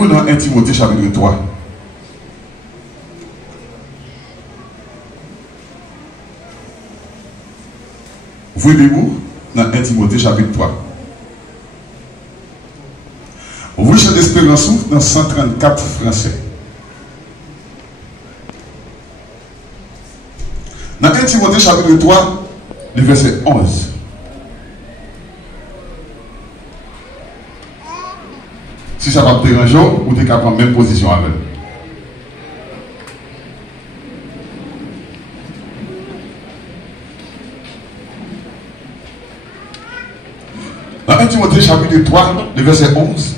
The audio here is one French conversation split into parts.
Ouvrez-vous dans 1 Timothée chapitre 3. Ouvrez-vous dans 1 Timothée chapitre 3. Ouvrez chez d'Espérance dans 134 français. Dans 1 Timothée chapitre 3, le verset 11. Si ça va te déranger, vous êtes capable de même position avec. Dans 1 Timothée chapitre 3, le verset 11.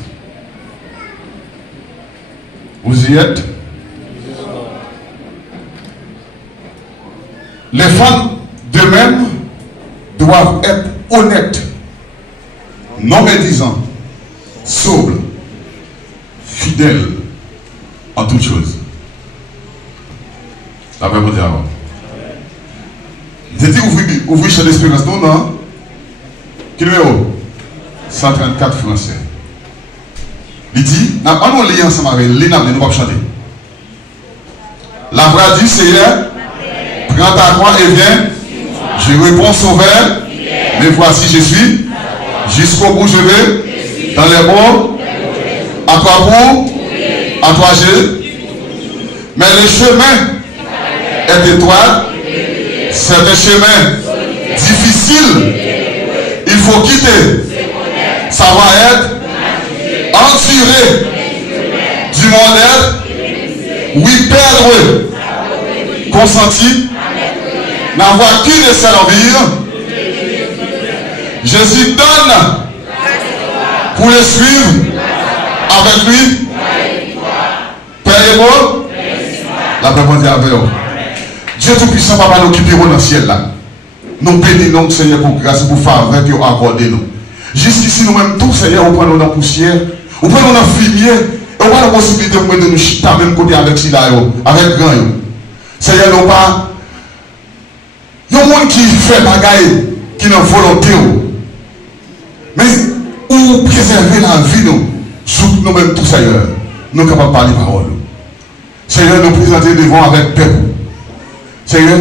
Vous y êtes? Les femmes d'eux-mêmes doivent être honnêtes, non médisants, sobres, fidèles en toutes choses. Ça va vous dire avant. J'ai dit ouvrir chez l'Espérance, non? Quel numéro? 134 français. Il dit, nous allons lire ensemble avec l'Ina, nous allons chanter. La voix du Seigneur, prends ta croix et viens. Je réponds sauveur, mais voici je suis. Jusqu'au bout je vais. Dans les mots, à toi pour, à toi je. Mais le chemin est étroit. C'est un chemin difficile. Il faut quitter. Ça va être enduré du modèle, oui, perdre, consenti, n'avoir qu'une de servir. Jésus donne pour le suivre avec lui. Père et moi, la paix mondiale avec vous. Dieu Tout-Puissant, Papa, nous occupons dans le ciel là. Nous bénissons, Seigneur, pour grâce, pour faveur que vous accordez nous. Jusqu'ici, nous-mêmes, tous, Seigneur, nous prenons dans la poussière, nous prenons dans le fumier, et on a la possibilité de nous chuter à même côté avec Sida, avec grand. Seigneur, nous pas. Il y a un monde qui fait bagaille, qui n'a volonté. Mais, où préserver la vie, nous-mêmes, tous, Seigneur, nous sommes capables de parler parole. Seigneur, nous présenter devant avec peuple. Seigneur,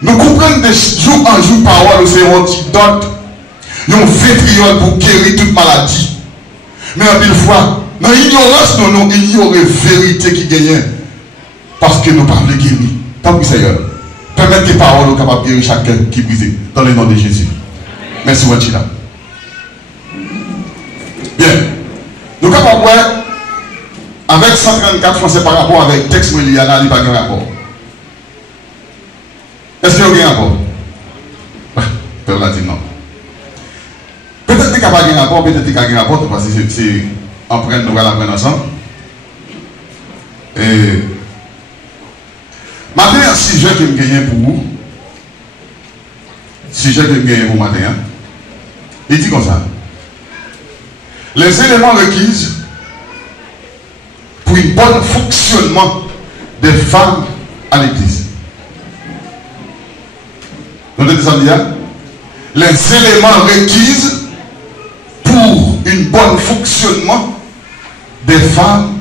nous comprenons de jour en jour parole, c'est un antidote. Nous avons vétriol pour guérir toute maladie. Mais en une fois, dans l'ignorance, nous ignorons la vérité qui gagne. Parce que nous parlons de guérir. Tant pis, Seigneur. Permettez que les paroles soient capables de guérir chacun qui brise. Dans le nom de Jésus. Merci, Wachida. Bien. Nous sommes capables avec 134 français par rapport avec le texte il n'y a pas de rapport. Est-ce qu'il y a un rapport? Père l'a dit non. Peut-être qu'il n'y a pas de rapport, peut-être qu'il y a un rapport, parce que c'est empreinte, nous allons l'apprendre ensemble. Et maintenant, un sujet que je gagne pour vous, sujet que je gagne pour matin, il dit comme ça. Les éléments requis pour un bon fonctionnement des femmes à l'église. Vous entendez ça dire? Les éléments requis pour un bon fonctionnement des femmes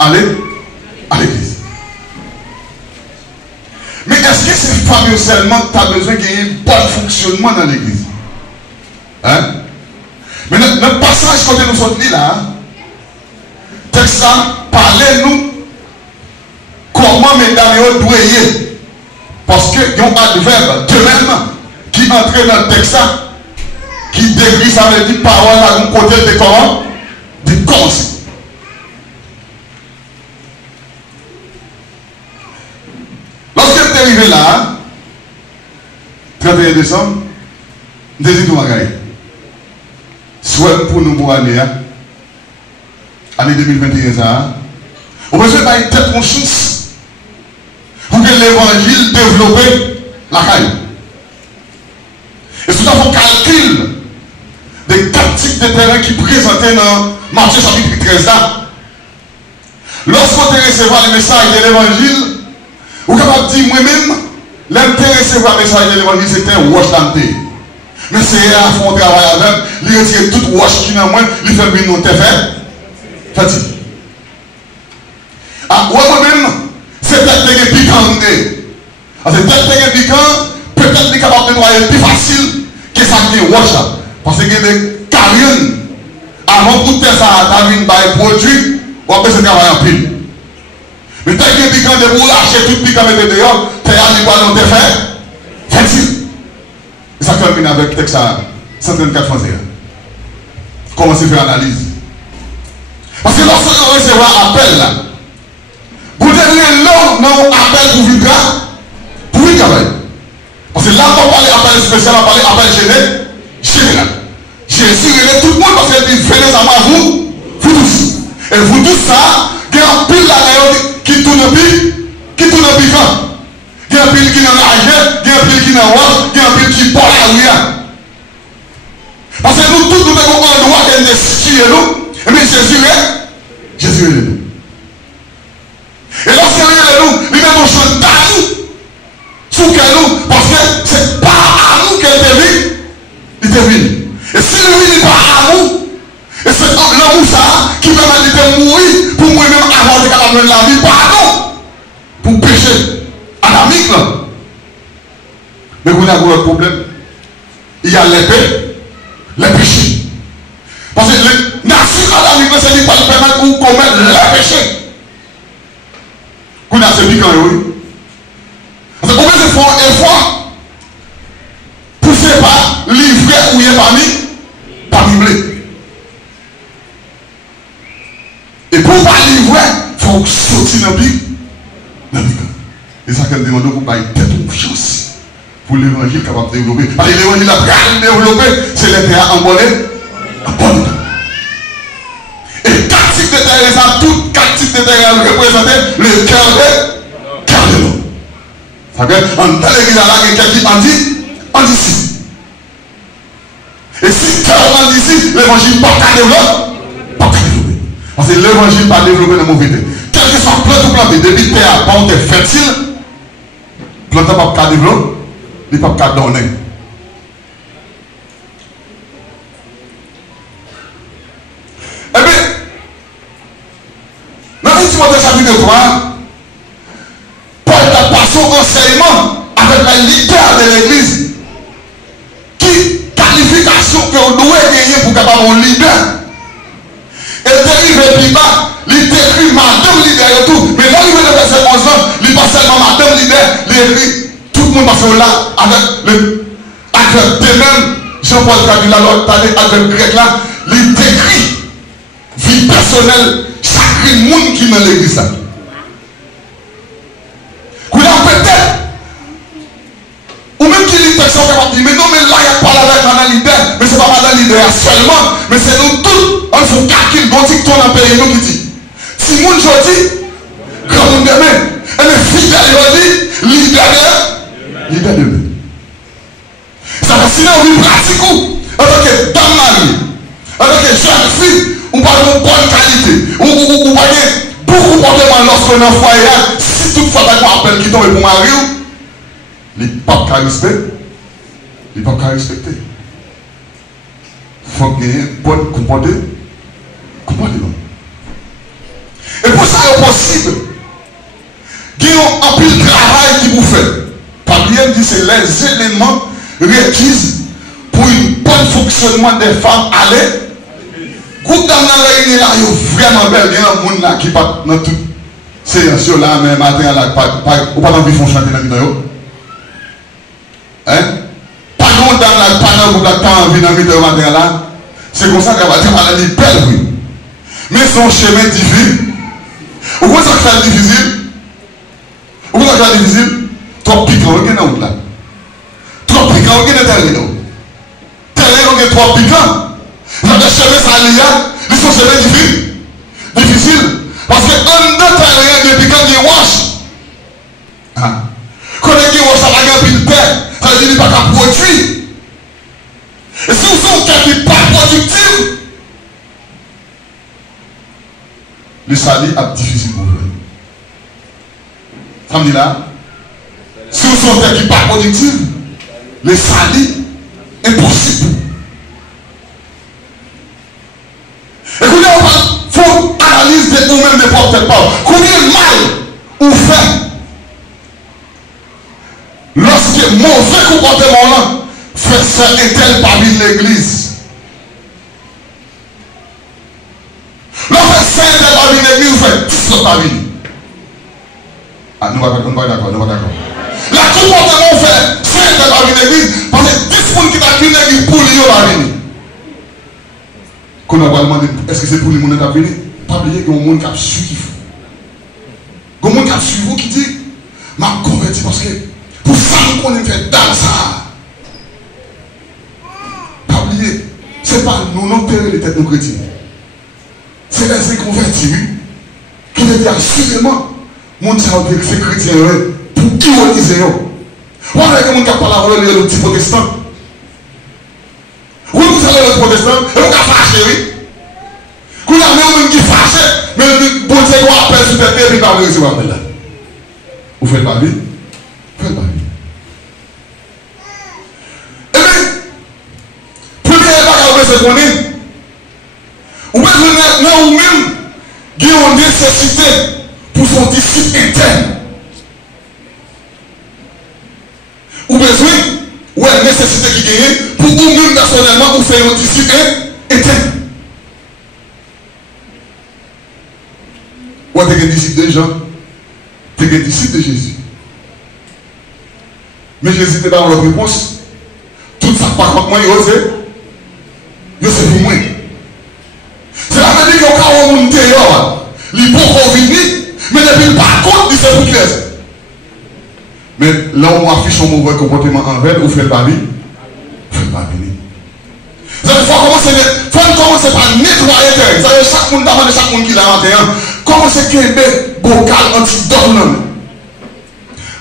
à l'église. Mais est-ce que ces femmes seulement tu as besoin qu'il y ait un bon fonctionnement dans l'église? Hein? Mais notre passage quand nous sommes là, texte ça, parlez-nous comment mesdames doivent y. Parce qu'il y a un adverbe de même qui entre dans le texte qui décrit ça veut dire parole à un côté de comment? De conseil. Lorsque tu es arrivé là, 31 décembre, je te dis tout le soit pour nous pour l'année 2021, ça. On peut faire une tête conscience pour que l'évangile développe la caille. Et c'est un calcul des 4 types de terrain qui présentaient dans Matthieu chapitre 13 là. Lorsqu'on te recevoir le message de l'évangile, vous êtes capable de dire moi-même, l'intérêt recevoir le message de l'évangile, c'était un wash d'anté. Mais c'est à fond travail avec, il retire toute wash qui n'a moins, il fait bien nous te faire. Fatigue. Ah, moi-même, c'est peut-être que piquant. Parce que peut-être que piquant, peut-être qu'il est capable de noyer plus facile que ça qui est roche. Parce que des carrières, avant tout ça, tu as vu un produit, on peut se travailler en pile. Mais dès que piquant de pour lâcher tout piquant de dehors, tu as dit quoi dans tes faits? Facile. Et ça termine avec le texte à 134 français. Commencez à faire l'analyse. Parce que lorsque vous recevez un appel là, vous devez l'homme dans appel pour vivre travailler. Parce que là, on parle d'appel spécial, on parle d'appel général. Jésus est tout le monde parce qu'il dit venez à moi, vous tous. Et vous tous, ça, il y a un pile là qui tourne pique, qui tourne piquant. Il y a un pile qui est enragé, il y a un pile qui est en rose, il y a un pile qui porte la rue. Parce que nous tous, nous avons un droit de nous nous. Mais Jésus est nous. Et lorsque il est nous, il met nos choses d'amour sous nous, parce que c'est pas à nous qu'elle est venu. Et si lui n'est pas à nous, et c'est l'amour ça qui permet de mourir pour moi-même avoir des capables de la vie, pardon, pour pécher à l'amique là. Mais vous avez un problème. Il y a l'épée, les péchés. Parce que les nations à l'amique, c'est lui pas le permettre pour commettre les péchés. Vous avez ce piquant, oui. Parce que combien de fois effort pour faire pas livrer ou y est parmi blé. Et pour pas livrer, il faut sortir dans le pic. Et ça, quand on demande pour pas être confiance pour l'évangile capable de développer. Parce que l'évangile a bien développé, c'est les terres en bonne. Et 4 types de terres, toutes 4 types de terres représentaient le cœur de l'homme. Ça veut dire, dans l'église là, il y a quelqu'un qui en dit ici. Et si cœur en dit ici, l'évangile pas qu'à développer, pas qu'à développer. Parce que l'évangile pas développé dans mon vie. Quel que soit plante ou planté, depuis que terre pas été fertile, plante pas qu'à développer, il pas qu'à donner. Eh bien, dans le Timothée chapitre 3, Paul a passé son enseignement avec les leaders de l'église. Qui qualification que vous devez gagner pour capable un leader. Et dérivé plus bas, il décrit madame leader et tout. Mais là, il veut le verset 11 ans, il pas seulement madame leader, il écrit tout le monde passe là avec des mêmes. Jean-Paul Kabila, avec le grec là, il décrit vie personnelle chaque monde qui est dans l'église. Peut-être, ou même qui lit texte, on va dire, mais non, mais là, il n'y a pas avec madame leader, mais ce n'est pas madame leader seulement, mais c'est nous tous, on fait calcul, bon, si on a payé nous qui dit. Si moun jodi, grand monde demain, et les fidèles jodi, leader de demain. Ça va sinon, on pratique en tant que dame mariée, en tant que jeune fille, on parle de bonne qualité, on parle beaucoup de comportements lorsqu'on est en foyer. Si toutefois on appelle qui tombe pour marier, les papes qui respectent, les papes qui respectent. Il faut qu'il y ait un bon comportement. Et pour ça, c'est possible. Il y a un pile de travail qui vous fait. Papier dit c'est les éléments requis pour un bon fonctionnement des femmes. Allez, quand dans la réunion là, il y a vraiment belle, il y a un monde là qui part dans tout. C'est sûr là, mais matin, là, ou pas envie de faire chanter dans la vidéo. Hein? Pas longtemps là, pas dans le temps envie dans la vidéo matin là. C'est comme ça qu'elle va dire, elle dit belle, oui. Mais son chemin difficile. Ou quoi ça fait difficile? Ou quoi ça fait difficile? Trop piquant, il y a dans là. Trop piquant, il y a dans terrain. Terrain, il y a trop piquant. Le chemin, ça y a, son chemin difficile. Difficile. Parce que un de terrain, depuis quand il wash. Quand il wash, ça va gagner une terre. Ça veut dire qu'il n'y a pas qu'à produire. Et si vous avez quelqu'un qui n'est pas productif, le salut est difficile pour vous. Ça me dit là, si vous avez quelqu'un qui n'est pas productif, le salut est impossible. Écoutez, il faut analyser de nous-mêmes de porter pas. Combien de comportement-là, frère, ça est tel parmi l'église. L'autre c'est un tel parmi l'église, vous faites tout ce parmi. Ah, nous ne sommes pas d'accord, nous ne sommes pas d'accord. Le comportement fait, c'est un tel parmi l'église, parce que 10 personnes qui t'a venu l'église pour lui, on va venir. Quand on va demander, est-ce que c'est pour les gens qui t'a venu? Pas oublier qu'il y a un monde qui a suivi. Il y a un monde qui a suivi vous qui dit, m'a converti parce que pour ça qu'on est fait dans ça. Pas oublier, ce n'est pas nous non terrer les têtes de nos chrétiens. C'est les convertis qui veulent dire assurément, mon Dieu, c'est chrétien pour qui on disait. Vous avez des gens qui parlent avec les petits protestants. Oui, vous allez les protestants, et vous avez fâché, oui. Vous avez des gens qui fâchent, mais bon Dieu doit appeler sur cette terre et pas recevoir là. Vous faites pas bien? Vous faites pas bien. Eh bien, première bagage c'est qu'on est. Ou bien vous-même, qui ont une nécessité pour son disciple interne. Ou besoin, ou une nécessité qui gagne pour vous-même personnellement vous faire un disciple interne. Ou est-ce que tu es disciple de Jean? Tu es disciple de Jésus. Mais Jésus n'est pas dans votre réponse. Tout ça, par contre, moi, je sais pour moi. C'est la même chose qu'on a monté dehors. Il faut qu'on vienne, mais depuis par contre, il c'est pour qui est. Mais là, on affiche un mauvais comportement envers, vous faites pas bien. Vous faites pas bien. Il faut commencer par nettoyer terre. Ça veut dire chaque monde demande chaque monde qui l'a rentré. Commencez à québer bocal antidote.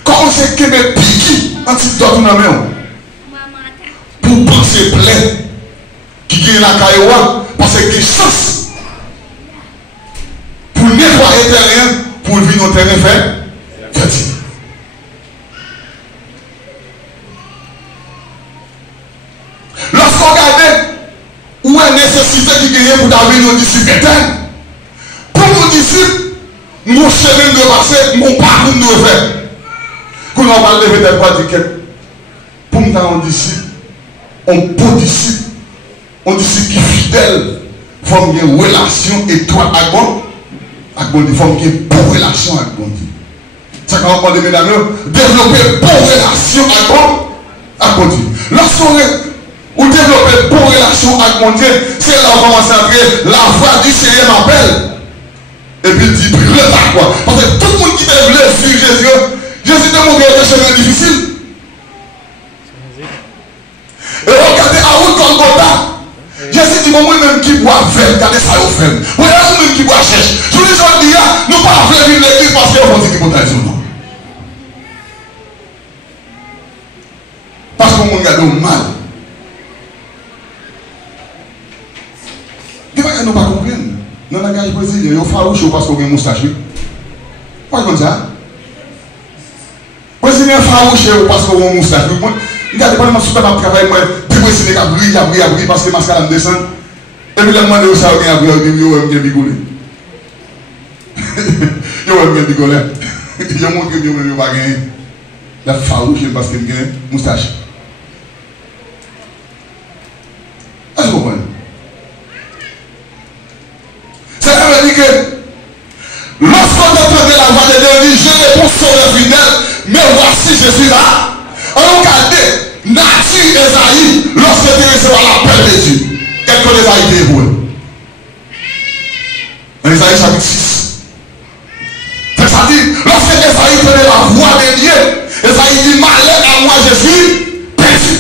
Commencez à québer piqui antidote. Pour penser plein qui gagne la caïwa parce que des chances. Pour nettoyer le terrain, pour vivre au terrain fertile. Lorsqu'on regarde où est la nécessité qui gagne pour devenir nos disciples éternels, pour nos disciples, mon chemin de passer, mon parcours de faire. Quand on va lever des bras d'étiquette, pour nous un disciple, un beau disciple, un disciple qui est fidèle, forme une relation étroite avec moi. Il faut qu'il y ait une bonne relation avec mon Dieu. C'est quand on parle de mesdames, développer une bonne relation avec mon Dieu. Lorsqu'on développe une bonne relation avec mon Dieu, c'est là qu'on commence à entrer, la voix du Seigneur m'appelle. Et puis il dit, prépare quoi. Parce que tout le monde qui veut suivre Jésus, Jésus te montre un chemin difficile. Et regardez à où Golgotha. Jésus dit, moi-même qui bois faire, regardez ça au fait. Moi-même qui bois cherche. Je vous dis, nous pas faire vivre l'église parce qu'on dit qu'il faut dire non. Parce qu'on regarde mal. Il va nous pas comprendre. Dans le langage brésilien, il y a un farouche parce qu'on a une moustache. Pas comme ça. Brésilien farouche parce qu'on a une moustache. Regardez pas le super travail, moi, puis moi, c'est des abri, parce que le mascara me descend. Et puis, je demande où ça vient abri, je vais bigoler. Je vais bigoler. Je montre que je ne vais pas gagner. La farouche parce qu'il y a une moustache. Est-ce que vous comprenez? Ça veut dire que lorsqu'on entend la voix de Dieu, je réponds sur le fidèle, mais voici, je suis là. Regardez, nature Esaïe, lorsque tu recevras l'appel de Dieu. Quel que Esaïe est pour eux? Dans Esaïe chapitre 6. C'est-à-dire, lorsque Esaïe prenait la voix de Dieu, Esaïe dit, malheur à moi, je suis perdu.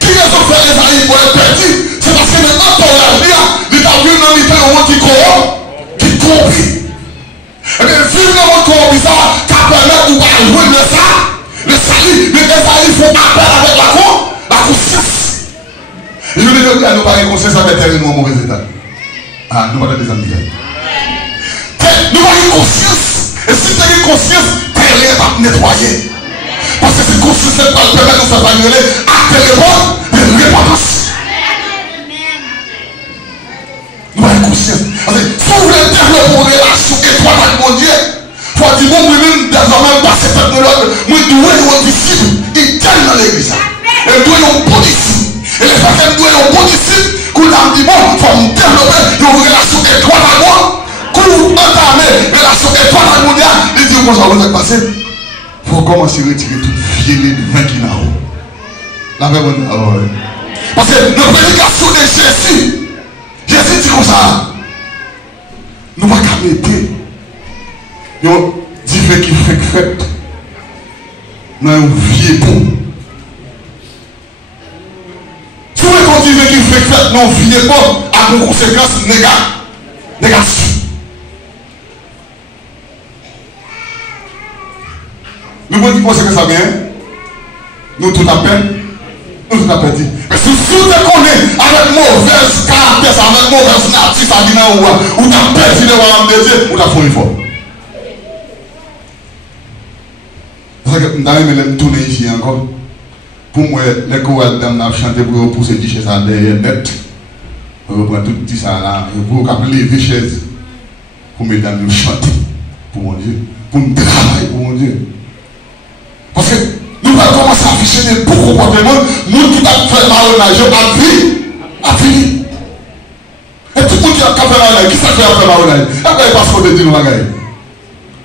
Qui est-ce que fait Esaïe pour être perdu? C'est parce que maintenant ton avenir, il t'a vu dans le monde qui corrompt, qui corrompt. Et bien, vu dans le monde corrompt, ça, qu'à permettre ou pas jouer de ça, le salut, les Esaïe font appel avec la conscience. Et je veux dire à nous pas une conscience avec terre nous en mauvais état. Ah, nous pas des amis. Nous avons une conscience. Et si tu as une conscience, terre va nettoyer. Parce que cette conscience va permettre de faire valoir acte de repentance. Nous avons une conscience. Si vous voulez développer une relation étroite avec mon Dieu, il faut dire, moi, moi-même, désormais, passer cette relation, moi, doué un disciple, il gagne dans l'église. Elle doit un bon disciple. Et les fois qu'elle doit un bon disciple, qu'on a dit, bon, il faut me développer une relation étroite à moi. Qu'on entame une relation étroite à moi, il dit, comment ça va se passer? Il faut commencer à retirer toute filet de vin qui n'a pas. La même chose. Parce que la prédication de Jésus dit comme ça. Nous ne pouvons pas mettre des divins qui fait fête dans un vieux bon. Si vous voulez qu'on dise qu'il fait fête dans un vieux bon, à une conséquence négative. Nous pouvons dire que ça vient. Nous tout à peine. Nous tout à peine dit. Mais si vous connaissez avec mauvaise caractère, avec mauvaise nature, ça dit dans ou t'as perdu devant l'homme de Dieu, ou t'as fait une fois. Parce que nous avons tourné ici encore. Pour moi, les chorales d'âme ont chanté pour se dire ça derrière net. On reprend tout dit ça là. Pour lever les chaises. Pour mesdames nous chanter. Pour mon Dieu. Pour nous travailler pour mon Dieu. Parce que nous allons commencer à afficher des beaux comportements. Nous qui avons fait marionnage à fini. Et tout le monde qui a fait marionnage, qui s'est fait marionnage? Après, il passe pour te dire nos bagailles.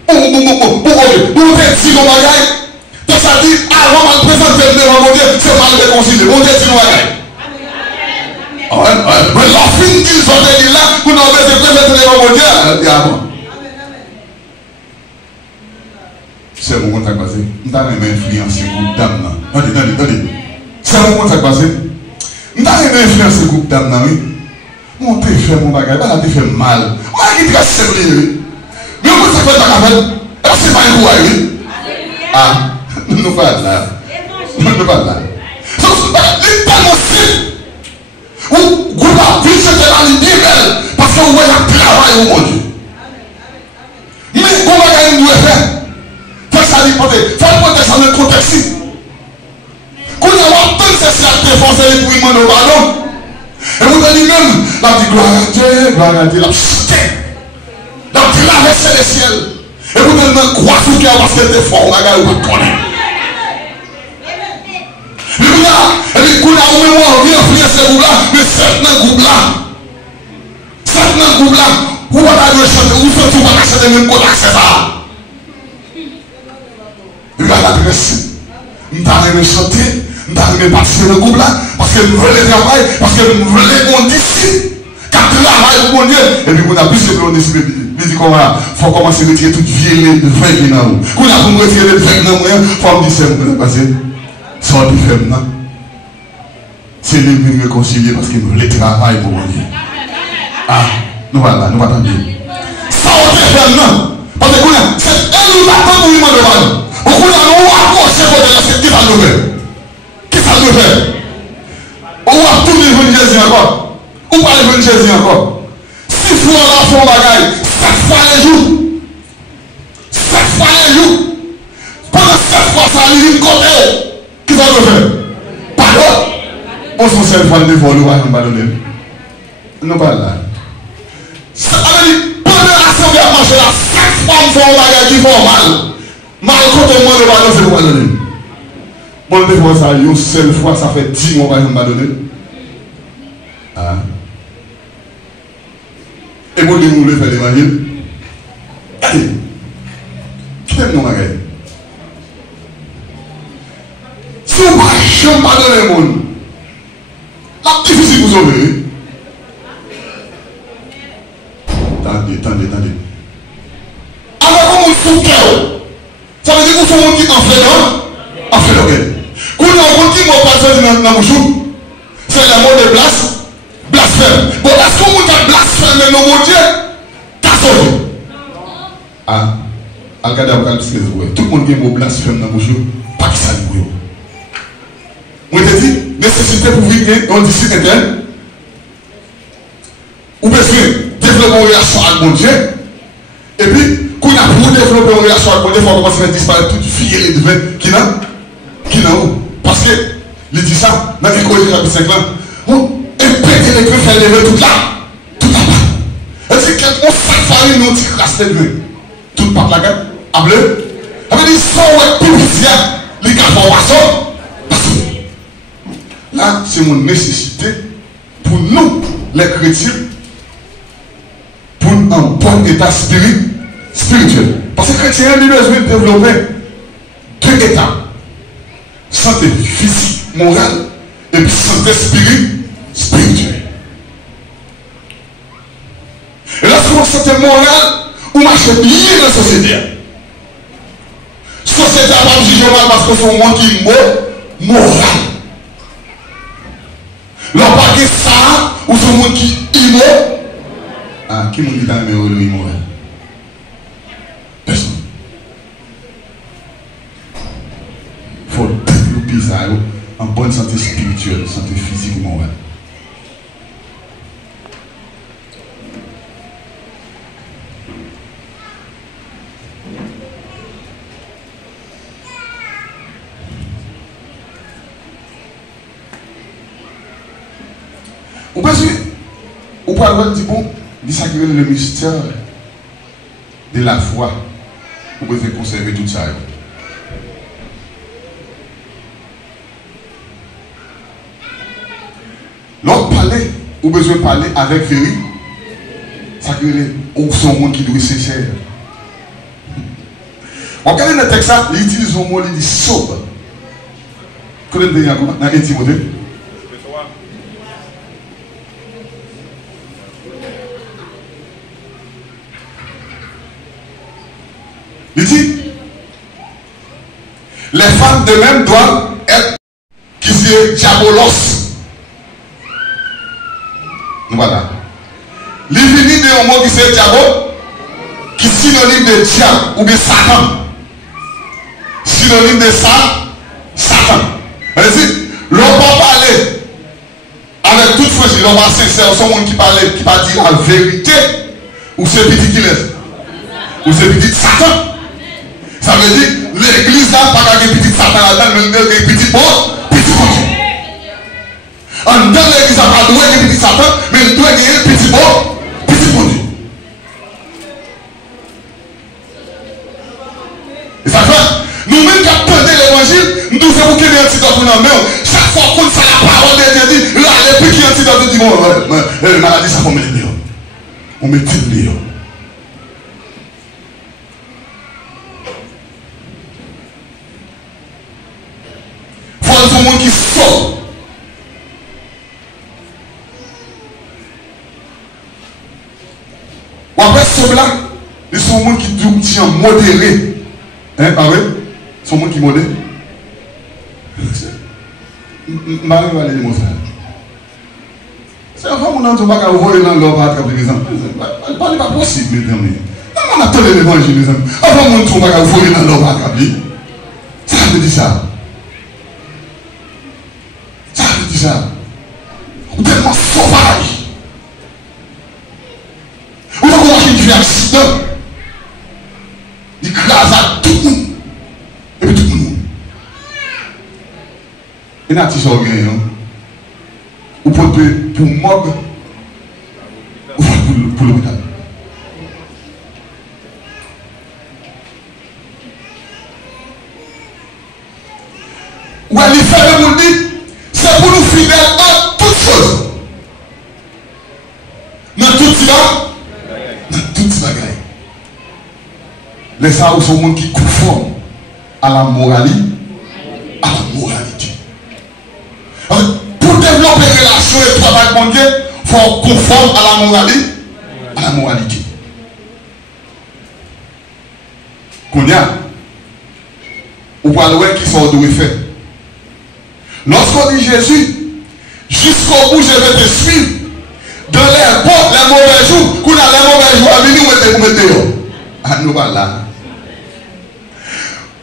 Vous avez dit nos bagailles. Donc ça dit, avant de présenter devant mon Dieu, c'est mal réconcilié. Vous avez dit nos bagailles. Mais la fin qu'ils ont dit là, vous n'avez pas présenter devant mon Dieu. C'est mon contact passé. Nous avons influencé le groupe d'âme. Attendez. C'est mon contact passé. Nous avons influencé le groupe d'âme. Mon t'es fait mon bagage. Bah, t'es fait mal. Moi, qui te casse c'est mais on peut se faire ta café. C'est pas un coup. Ah, nous pas là. Nous pas là. Donc, l'état aussi. Ou, groupe a vu ce qu'elle a dit belle. Parce que vous voyez un travail au monde. Mais, comment nous devons faire? Ça dit faut porter ça dans le contexte. Quand on a entendu ces actes défenseurs pour y manger au ballon, et vous avez même la petite gloire à Dieu, la chute, la traversée des ciels. Et vous avez même croix sous cœur parce qu'elle était fort, on a gagné, vous connaissez. Et puis là, et puis quand on a au même moment, on vient influencer ce groupe-là, mais certains groupes-là, vous allez chanter, vous faites tout pour acheter même côté c'est ça. Nous allons l'adresser. Nous allons chanter. Nous allons participer au groupe là. Parce que nous voulons travailler. Parce que nous voulons qu'on disciple. Car travail pour mon Dieu. Et puis nous avons plus de qu'on disciple. Il dit comment il faut commencer à retirer toute vieille de vin qui est dans nous. Quand on a pour retirer le vin dans nous, il faut me dire c'est vous parce que ça va faire maintenant. C'est lui qui me réconcilier parce qu'il veut travailler pour mon Dieu. Ah, nous voilà, nous attendons. Ça va faire maintenant. Parce que c'est elle nous attend pour lui demander. Pourquoi nous accroché pour la qui ça nous fait? Qui ça nous fait? On va tout niveau de Jésus encore. On va aller de Jésus encore. 6 fois la fond bagaille, 7 fois les jours. 7 fois les jours. Pendant 7 fois ça, il dit côté. Qui ça nous fait? Pardon? On se fait faire des vols, on va nous donner. Nous pas là. Pendant l'assemblée à marcher là, 7 fois on fait un bagaille qui font mal. Mal quand on demande le ballon, c'est pour pas donner. Bon, des fois, ça, une seule fois, ça fait 10 mois que je ne pas donner. Ah. Et pour les mouler, faire l'évangile. Allez. Qui t'aime non, magasin? Si on ne peut pas donner le monde, la difficile pour sauver. Attendez. Alors, comment on se fait? Ça veut dire que vous avez un qui en fait le quand on a un qui m'a pas fait dans la bouche, c'est le mot de blasphème. Bon, est-ce qu'on a blasphème le nom de Dieu? T'as sauvé. Ah, regardez Apocalypse 13, tout le monde qui a un mot blasphème dans la bouche, pas qui ça dit. Moi, je dis, nécessité pour vivre un disciple interne, ou besoin développer une relation avec mon Dieu, et puis, quand on a pour développer une relation avec mon Dieu, il faut commencer à faire disparaître toute fille et devin qui n'a où. Parce que, il dit ça, dans le Corinthiens chapitre 5 là, on impète les creux, faire lever toute là. Et c'est qu'on s'affaire, nous, on tire la tête, toute part la gueule, à bleu. Ça veut dire sans tout les cas formation. Là, c'est une nécessité pour nous, les chrétiens, pour un bon état spirituel. Parce que les chrétiens ont besoin de développer deux états. Santé physique, morale, et puis santé spirituelle. Et lorsque vous santé morale, vous marchez bien dans la société. La société n'a pas jugé mal parce que c'est un monde qui est moral. L'on pas que ça, ou c'est un monde qui est immoral. Ah, qui m'a dit dans le immoral? Personne. Il faut développer ça en bonne santé spirituelle, santé physique et morale. Ou parce que, ou pas le dire bon, il s'agit le mystère de la foi. Vous pouvez conserver tout ça. L'autre parler, ou besoin de parler avec vérité. Ça crée ou son monde qui doit être sincère. Regardez le texte, il utilise un mot, il dit sobre. Connaissez bien comment dans Timothée. Il dit, les femmes de même doivent être qui sont diabolos. Voilà. Il finit de un mot qui c'est diabolo, qui est synonyme de diable ou de Satan. Synonyme de ça, Satan. C'est-à-dire, l'on va parler avec toute franchise, l'on va sincère, son monde qui parle, qui va dire la vérité, ou c'est petit qui laisse, ou c'est petit Satan. Ça veut dire, l'église n'a pas gagné petit Satan là-dedans, mais il y a petit bon, petit bon. En dedans, l'église n'a pas gagné petit Satan, mais il doit gagner petit bon, petit bon. Et ça fait, nous-mêmes qui attendons l'évangile, nous devons vous qu'il y ait un petit dans nos mains. Chaque fois qu'on fait la parole de Dieu, là, les petits qui ont un petit dans nous disent, bon, la maladie, ça va me le dire. On me dit le dire. Tout le monde qui sort. Ou après ce là, ils sont un monde qui tient modéré. Hein, pas vrai? Ils sont un monde qui modéré. Marie va aller dire ça. C'est un peu mon nom, tu vas voir dans l'ordre à travers les gens. Ce n'est pas possible, mes amis. On attend l'évangile, mes amis. Avant mon tour, on va voir dans l'ordre à travers. Ça veut dire ça. Ou tellement sauvage. Ou dans une machine qui fait accident. Il crase à tout le monde. Et puis tout le monde. Et n'a-t-il pas gagné, non? Ou pour mog. Ou pour l'hôpital. Ou elle y fait le monde dit. C'est pour nous fidèles en toutes choses. Dans tout cela, dans toute bagaille. Les gens sont des gens qui conforment à la moralité. À la moralité. Pour développer une relation étroite avec mon Dieu, il faut conformer à la moralité. À la moralité. Qu'on y a, ou pas loin qui sont doués faire. Lorsqu'on dit Jésus, jusqu'au bout je vais te suivre. Dans les bons, les mauvais jours, qu'on a les mauvais jours à venir, vous mettez. Ah, nous voilà là.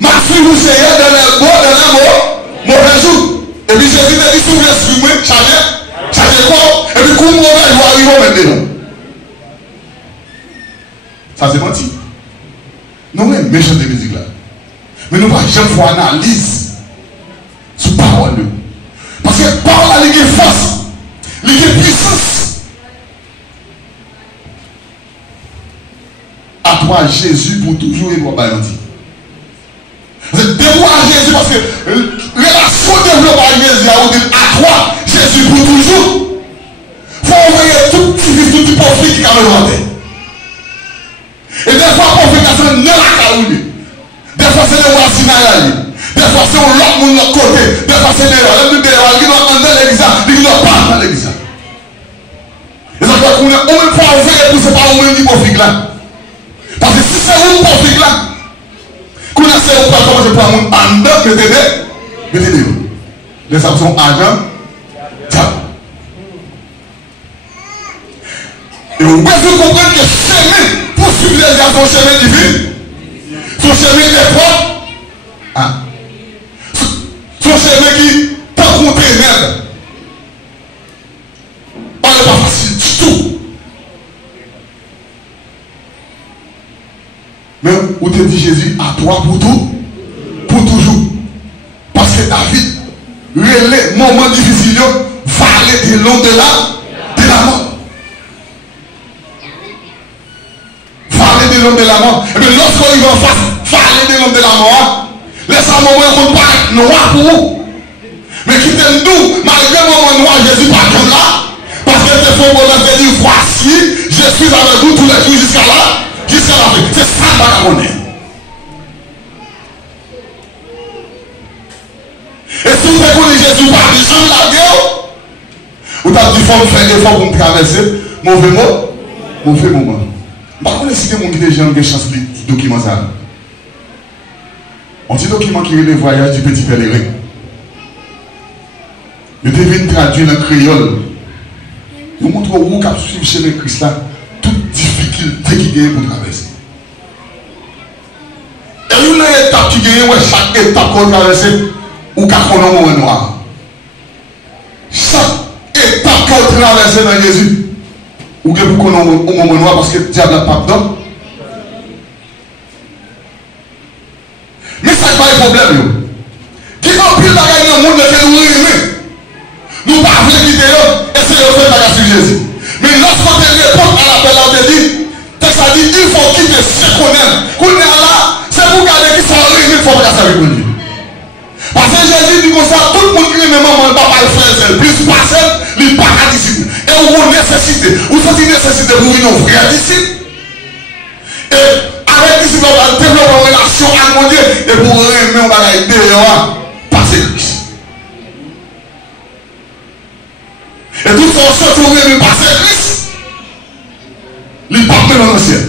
Ma fille vous seyez dans les bons, dans les mauvais jours. Et puis Jésus te dit, si vous voulez suivre, chargez quoi? Et puis, quand vous mauvais jours arrivent, vous mettez. Ça c'est menti. Nous, même méchants de musique là. Mais nous, pas jamais faire analyse sur parole. Parce que parole a une force, une puissance. À toi, Jésus, pour toujours et pour balancer. Jésus parce que relation développée avec Jésus à toi, Jésus pour toujours. Il faut envoyer tout petit profit qui a demandé. Et des fois, le profit a fait la caroune. Des fois, c'est le voisinage. Des fois, c'est l'autre monde de l'autre côté. Des fois, c'est l'autre qui doit entrer dans l'église, qui doit pas dans l'église. Et ça doit qu'on est au même point ouvert pour ce pas au même niveau profit là. Parce que si c'est un profit là, qu'on a fait au point comment je prends mon en dedans, mettez-le. Les hommes sont agents. Et vous pouvez comprendre que chemin pour suivre les gars, son chemin divin, son chemin d'effort, son chemin qui peut compter même. On n'est pas facile du tout. Mais où te dit Jésus à toi pour tout, pour toujours. Parce que David, les moments difficiles, va aller de long de la mort. De l'homme de la mort. Et bien lorsqu'on y va en face, parler de l'homme de la mort, laissez un moment qu'on paraît noir pour vous. Mais quittez-nous, malgré le moment noir, Jésus pas comme là. Parce que c'est faux bonheur de dire, voici, je suis avec vous tous les jours jusqu'à là, jusqu'à la fin. C'est ça que je connais. Et si vous connaissez Jésus par des gens de la guerre, vous avez dit, il faut faire des efforts pour me traverser, mauvais mot, mauvais moment. Par contre, si vous avez une chance de document ça. On dit document qui est le voyage du petit pèlerin. Je devine traduire dans le créole. Je vous montre où vous suivre chez le Christ là, toute difficulté qui est pour traverser. Et une étape qui gagne, chaque étape qu'on traverse, ou qu'on a un moment noir. Chaque étape qu'on traverse dans Jésus. Ou bien vous connaissez au moment noir parce que le diable n'a pas d'homme. Mais ça n'est pas un problème. Qui ont pris la gagne dans le monde lequel nous aimons. Nous ne pouvons pas quitter eux, essayer de faire la gagne sur Jésus. Mais lorsqu'on répond à l'appel, on te dit, ça dit, il faut quitter ce qu'on aime. Qu'on est là, c'est pour garder qui sont aimés, il faut pas casser avec Dieu. Parce que Jésus dit comme ça, tout le monde qui aime maman, papa, le frère, plus personne, il n'est pas à disciple. Et vous nécessitez, vous sentez nécessité pour une vraie disciple. Et avec disciple, on va développer une relation harmonieuse. Et pour aimer, on va aider passer Christ. Et tout ça, pour aimer passer Christ, il n'est pas même dans le ciel.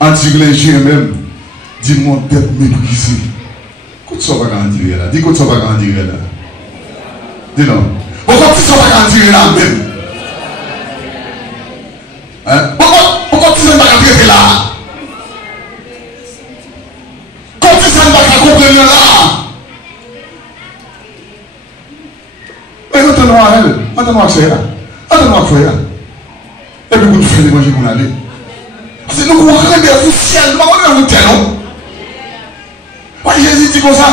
Anti-religieux même, dis-moi d'être méprisé. Qu'est-ce que ça va grandir là? Dis que ça va grandir là. Dis non. Pourquoi tu ne vas pas grandir là même? Pourquoi tu ne vas pas grandir là? Pourquoi tu ne vas pas comprendre là? Mais attends-nous à elle. Attends-nous à ça là. Attends-nous à faire là. Et puis vous faites des manger pour aller. Parce que nous courons vers vous ciel, nous allons vous dire non. Jésus dit comme ça,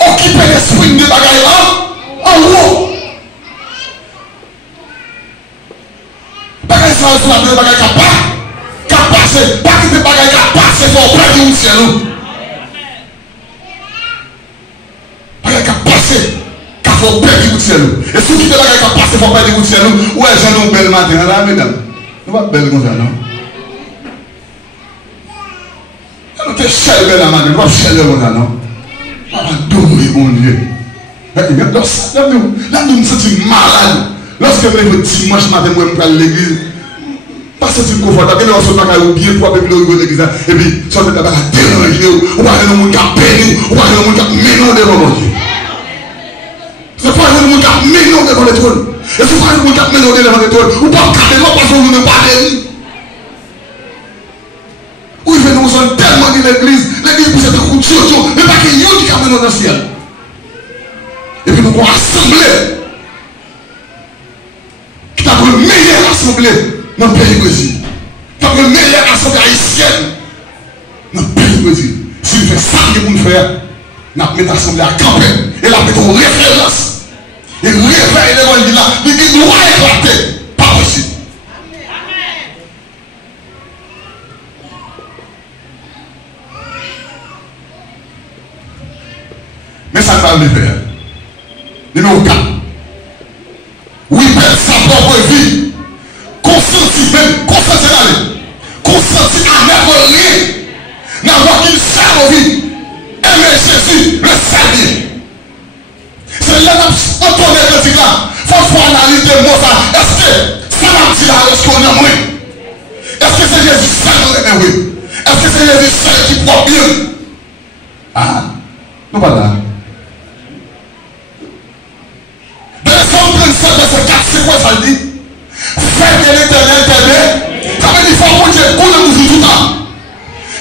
occupez l'esprit de bagaille en haut. Bagaille ça, c'est la bagaille qui a passé, pas que des bagailles qui a passé, il faut perdre le ciel. Bagaille qui a passé, il faut perdre le ciel. Et si vous quittez bagaille qui a passé, il faut perdre le ciel. Ouais, j'en ai un bel matin là, mesdames. Nous va belle comme ça, non? Nous te chaleur la main, nous va chaleur comme ça, non? On va dormir, mon Dieu. Là, nous nous sentons malades. Lorsque vous venez dimanche matin, vous allez à l'église, pas sentir confortable. Vous allez sortir bien pour aller à l'église. Et puis, sortez d'abord à déranger. Vous allez dans le monde qui a béni. Vous allez dans le monde qui a ménon devant mon Dieu. C'est pas le monde qui a ménon devant le trône. Et c'est pas le monde qui a ménon devant le trône. Vous ne pouvez pas garder parce que vous ne pas béni. Oui, nous sommes tellement de l'église pour cette route, mais pas qu'il y ait qui amène dans le ciel. Et puis nous allons rassembler. Qui t'a le meilleur assemblée dans le pays Brésil. Qui t'a le meilleur assemblée haïtienne dans le pays Brésil. Si nous faisons ça que nous faire, nous mettons l'assemblée à camper. Et là, nous mettons référence. Et nous référons l'évangile là, il doit éclater. Pas possible. va le faire. Numéro 4. Oui, perdre sa propre vie. Consentir même, consentir aller. Consentir à n'avoir rien. N'avoir qu'une seule vie. Aimer Jésus, le servir. C'est là que on est le là. Faut analyser moi ça. Est-ce que ça m'a dit là, est-ce qu'on a moins? Est-ce que c'est Jésus seul? Oui. Est-ce que c'est Jésus seul qui prend bien? Ah, nous pas là. Dans le Somme 37, verset 4, c'est quoi ça dit? Faire de l'éternel t'aimer. Ça veut dire faut mon Dieu, goût de bouchou tout le temps.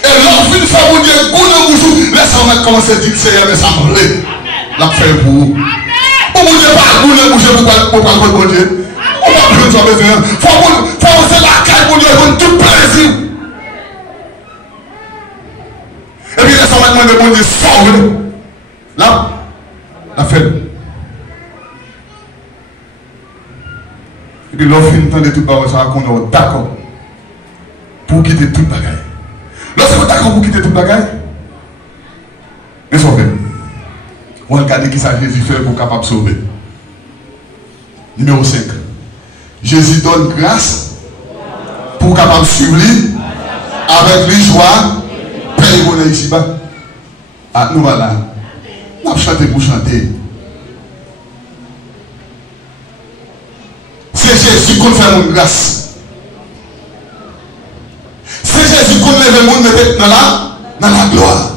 Et l'enfant faut mon Dieu, goût de bouchou. Laisse-moi commencer à dire Seigneur, mais ça me plaît. La faire pour vous. Pour mon Dieu, pas goût de bouchou pour pas le bon Dieu. On va plus de besoin. Faut oser la caille pour Dieu, pour tout plaisir. Et puis laisse-moi demander bon Dieu, sauve. Là, la fête. Et puis l'offre finit de tout parole, ça qu'on est d'accord pour quitter toute bagaille. Lorsqu'on est d'accord pour quitter toute bagaille, mais sauver. On va regarder qui ça Jésus fait pour capable de sauver. Numéro 5. Jésus donne grâce pour capable de suivre lui avec lui joie, paix et bonheur ici-bas. Ah, nous voilà. On va chanter pour chanter. C'est Jésus qui fait mon grâce. C'est Jésus qui lève le monde dans la gloire.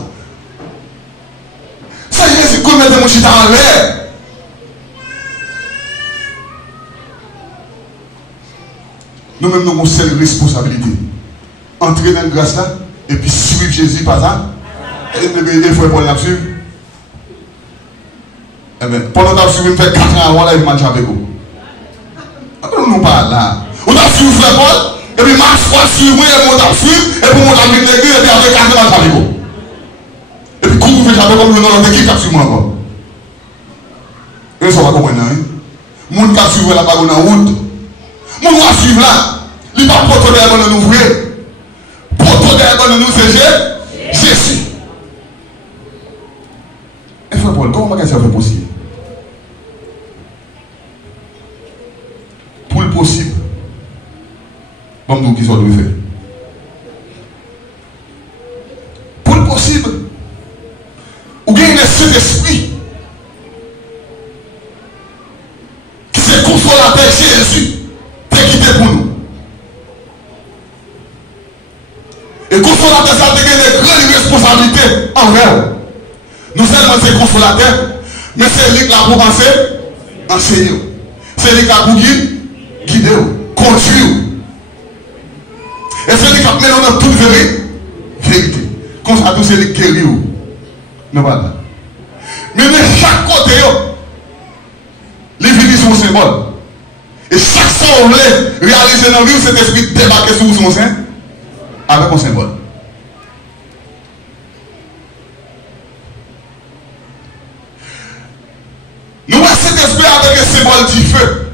C'est Jésus qui met mon chita en l'air. Nous-mêmes, nous avons une responsabilité. Entrer dans la grâce là, et puis suivre Jésus par là. Et il faut la suivre. Eh bien, pendant que nous fait 4 ans avant, là, il mange avec vous. Nous pas là. On a suivi frère Paul, et puis ma foi suivre, et on a suivi, et puis on a mis l'église, et puis avec 4 ans avec vous. Et puis, comment vous faites avec comme nous dans l'équipe qui a suivi encore. Et ça va comprendre, hein? Moun qui a suivi là-bas dans la route. Moun va suivre là. Il va porter derrière nous ouvrir. Porter derrière nous, c'est Jésus. Et frère Paul, comment ça fait possible? Pour le possible, bon, nous qui sommes faire. Pour le possible, ou bien cet esprit qui se consolateur Jésus, t'es quitté pour nous. Et consolateur, ça a des grandes responsabilités envers. Nous seulement c'est consolateur, mais c'est lui qui l'a pour penser, enseigner. C'est lui qui a pour guider, conduire. Et c'est lui qui a mis dans toute vérité. Comme ça, tout c'est lui qui guérit. Mais voilà. Mais de chaque côté, les vies sont symbole. Et chaque fois on voulait réaliser dans la vie, cet esprit débarquer sur son sein avec un symbole. Nous voyons cet esprit avec un symbole du feu.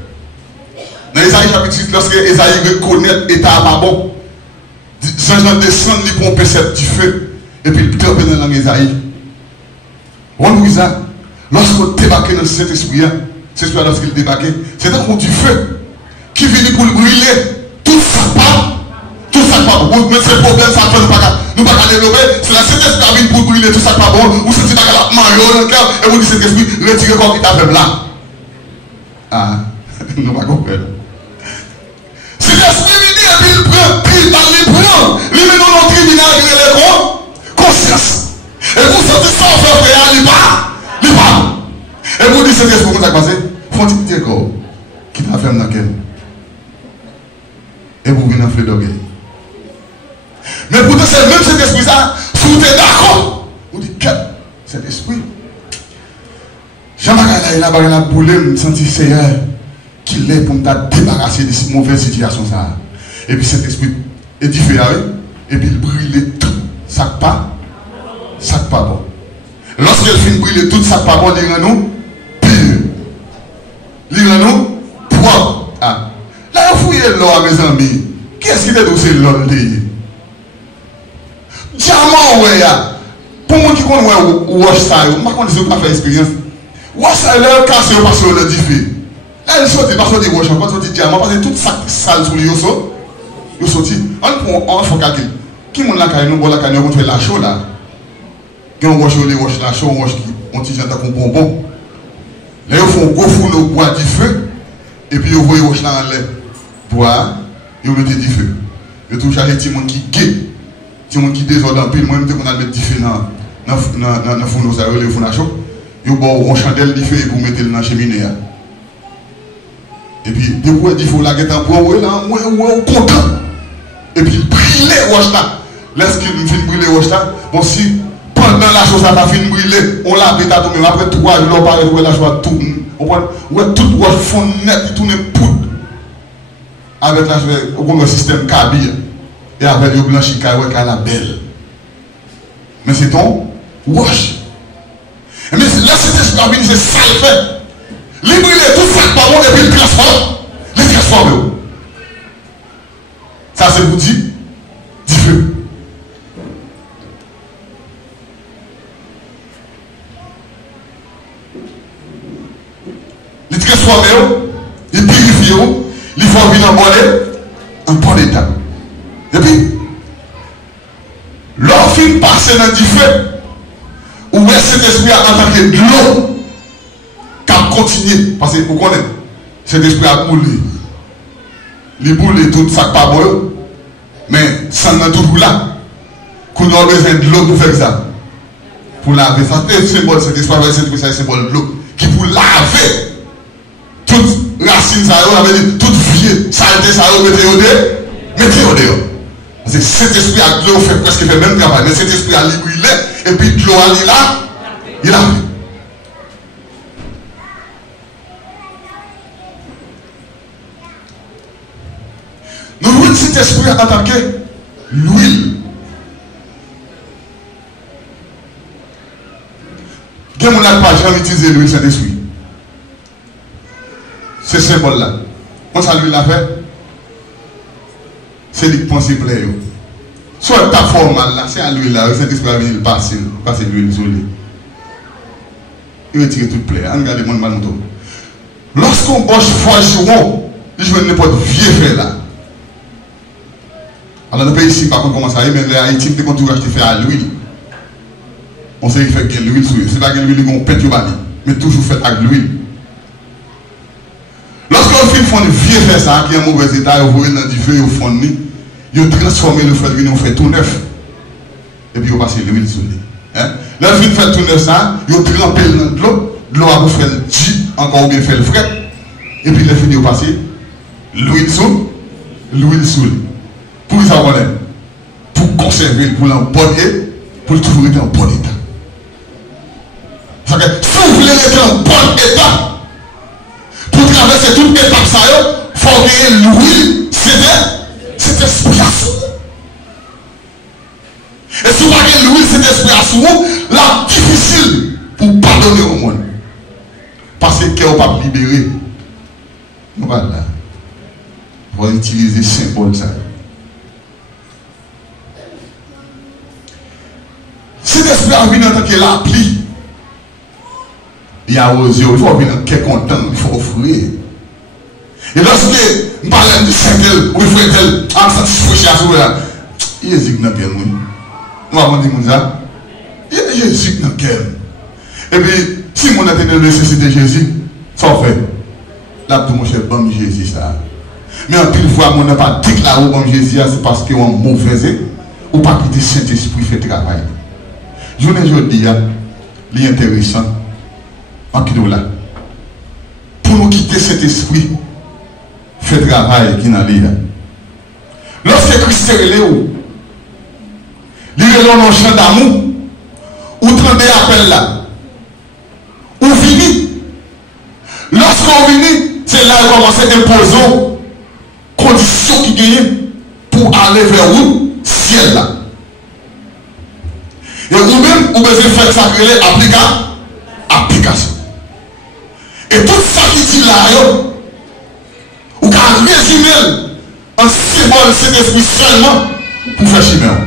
Dans Isaïe chapitre 6, lorsque Isaïe reconnaît l'état pas bon, Jean descend, il pompe cette du feu, et puis il tombe dans la langue Isaïe. On nous dit lorsqu'on débarque dans cet esprit, lorsqu'il débarque, c'est un du feu qui vient pour le brûler tout ça pas. Tout ça pas bon. Mais ce problème, ça nous pas développer. C'est la Saint-Esprit qui vient pour brûler tout ça pas bon. Vous sentez pas qu'elle a manger dans le cœur et vous dites cet esprit, retirez quoi qui t'a fait là. Ah, nous pas comprendre. Si l'esprit vient et puis il prend, il met dans le tribunal, il met les conscience. Et vous sentez ça, frère, il part. Et vous dites cet esprit, comment ça passe? Faut-il dire quoi? Qui t'a fait dans quel? Et vous venez en fleur d'orgueil. Mais pourtant, c'est même cet esprit ça, si vous êtes d'accord, vous dites, cet esprit. Jean-Marc il a boulé, me sentir Seigneur, qu'il est pour me débarrasser de cette mauvaise situation. Ça. Et puis cet esprit est différent, et puis il brûle tout, ça pas bon. Lorsqu'il finit de brûler tout, ça pas bon, il rend nous pire. Il rend nous propre. Ah. Là, vous fouillez l'or, mes amis. Qui est-ce qui est douce l'or? Diamant, ouais, pour moi qui connaît Wash ça, je ne sais pas faire expérience. Ouais, ça a cassé parce qu'on a dit fait. Là, ils sont des personnes qui rochent, quand on dit diamant, parce que tout ça sale sur les yossos, ils sont sortis. On fait calcul. Qui m'a dit que nous avons fait la chaux là? Qui ont roché les roches la chaux, on roche qui ont tiré un bonbon. Là, ils font un gros four au bois du feu, et puis ils voient les roches là en l'air. Bois, ils mettent du feu. Ils touchent à des gens qui gay, des gens qui désordent en pile. Moi, je me dis qu'on a mis du feu dans le four, ça le four la chaux. Ils ont une chandelle du feu et vous mettez dans la cheminée. Et puis, des fois, il faut la guette en bois, ouais, là, ouais, content. Et puis, brûler roche là. Lorsqu'il finit brûler roche là, bon, si pendant la chose ça a fini brûler, on l'a bêta tout, mais après 3 jours, on parle de la chose tout. Ouais, toute roche fond net, tout est poudre. Avec la chose, on a un système cabille. Et avec le blanchi, ouais, qu'à la belle. Mais c'est ton roche. Mais là, c'est esprit, c'est ça le fait. Les brûler tout ça par moi et puis le transforme. Les transforme. Ça c'est pour dire du feu. Les transforme, les purifie, les font venir en bon état. Et puis, leur film passe dans du feu. Ou est cet esprit en tant que de l'eau qui a continué. Parce que vous connaissez, cet esprit a boulé. Les boules et tout ça pas bon. Mais ça n'est toujours là. Qu'on a besoin de l'eau pour faire ça. Pour laver. Ça c'est un symbole, cet esprit avec cet esprit, c'est un symbole de l'eau. Qui pour laver toute racine, ça avait dit, toute vie, saleté, ça mettez au dehors. Parce que cet esprit a de l'eau fait presque le même travail. Mais cet esprit a brûlé. Et puis de l'eau est là, il a fait. Nous voulons cet esprit en tant que l'huile. Il y a mon pas jamais utilisé l'huile cet esprit. Ce symbole là. Quand ça l'huile l'a fait, c'est lui qui pense qu'il plaît. Soit ta formal là, c'est à l'huile là, cet esprit va venir passer l'huile sur lui. Il retire toute plaie. Regardez mon manteau. Lorsqu'on bosse foie sur moi, je veux n'importe vieux fait là. Alors le pays ici, par contre, comment ça y est, mais les Haïtiens, dès qu'on trouve acheter fait à l'huile, on sait qu'il fait que l'huile sur lui. C'est pas que l'huile qu'on pète au bani, mais toujours fait avec l'huile. Lorsqu'on fait une vieux fait ça, qui est en mauvais état, vous voyez dans du feu, au fond de lui. Ils ont transformé le feu de l'huile, on fait tout neuf. Et puis ils ont passé l'huile sur lui. Là, ils ont fait tout neuf ça, ils ont trempé dans l'eau a fait le jus, encore bien fait le frais. Et puis ils ont passé l'huile sur lui. Pour ça, pour conserver, pour l'emporter, pour toujours être en bon état. Si vous voulez être en bon état, pour traverser toute étape, il faut gagner l'huile, cet esprit à sous. Et si vous avez l'huile, cet esprit à sous, là, difficile pour pardonner au monde. Parce que cœur pas libéré. Voilà. On va utiliser symbole ça. Cet esprit a venu en tant que la pluie. Il a osé, il faut venir en tant que content, il faut offrir. Et lorsque je parle de 5 tel, ou il faut tel, en satisfaction à ce là, il hésite dans le cœur. Nous avons dit ça. Il hésite dans le cœur. Et puis, si on a tenu nécessité de Jésus, ça fait. Là, tout mon cher, bon Jésus, ça. Mais en pile fois, on n'a pas déclaré bon Jésus, c'est parce qu'on est mauvais, ou pas que le Saint-Esprit fait travail. Je vous dis, c'est intéressant. En qui là. Pour nous quitter cet esprit, fait travail qui n'a pas. Lorsque Christ est là, il est là dans le champ d'amour, ou 30 appels là, ou fini. Lorsqu'on finit, c'est là qu'on commence à imposer conditions qui gagnent pour aller vers où? Ciel là. Et vous-même, vous devez faire ça, application. Et tout ça qui dit là, vous pouvez résumer un symbole de cet esprit seulement pour faire chimère.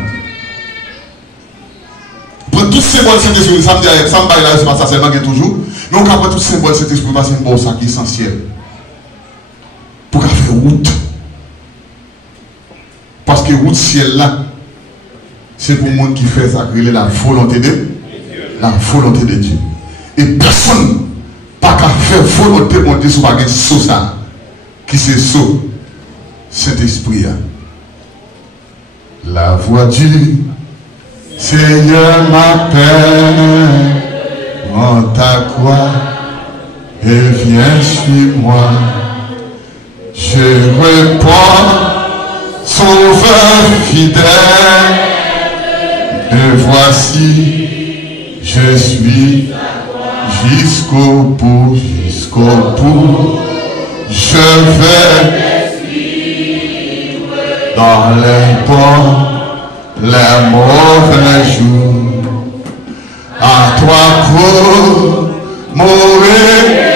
Pour tout symbole Saint-Esprit, ça me dit, ça me baille là, c'est pas ça seulement toujours. Mais on capte tout symbole Saint-Esprit, parce que c'est un bon ça qui est essentiel. Pour faire route. Parce que route ciel là, c'est pour le monde qui fait ça, la volonté de Dieu. La volonté de Dieu. Et personne pas qu'à faire volonté monter sur un saut ça, qui c'est saut, Saint-Esprit. La voix du Seigneur m'appelle, en ta croix, et viens suis-moi. Je réponds, Sauveur fidèle, et voici, je suis jusqu'au bout, je vais dans les bons, les mauvais jours, à toi pour mourir.